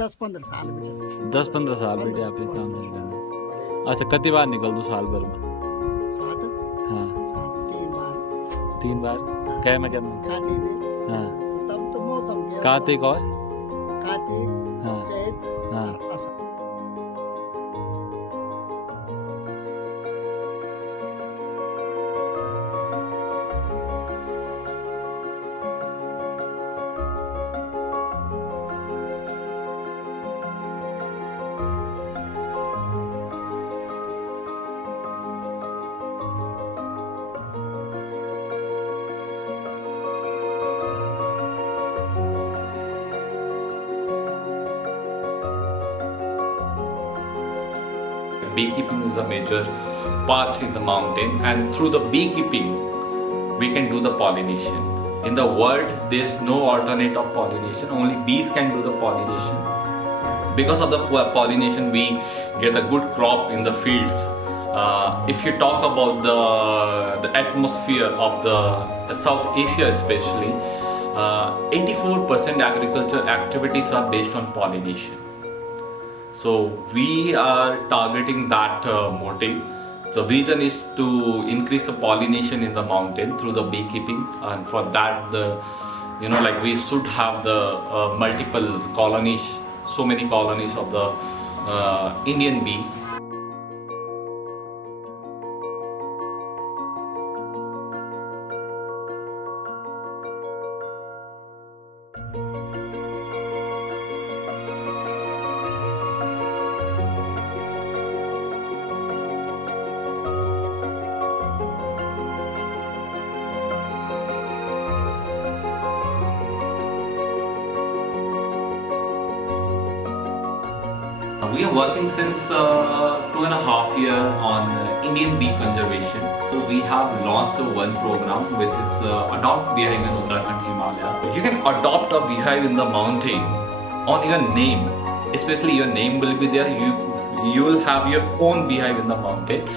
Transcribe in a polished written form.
10-15 साल बेटे 10-15 साल बेटे आप ये काम कर रहे हैं। अच्छा कितनी बार निकल दो साल भर में? 7 हाँ 3 बार 3 बार क्या मैं क्या कार्तिक में हाँ तो तब तो मौसम भी कार्तिक और कार्तिक हाँ चैत हाँ और Ashadh. Beekeeping is a major part in the mountain, and through the beekeeping we can do the pollination. In the world there is no alternate of pollination, only bees can do the pollination. Because of the pollination we get a good crop in the fields. If you talk about the atmosphere of the South Asia especially, 84% agriculture activities are based on pollination. So we are targeting that motive. The vision is to increase the pollination in the mountain through the beekeeping, and for that like we should have the multiple colonies, so many colonies of the Indian bee. We are working since 2.5 years on Indian bee conservation. So we have launched one program which is Adopt Beehive in Uttarakhand Himalayas. You can adopt a beehive in the mountain on your name, especially your name will be there. You will have your own beehive in the mountain.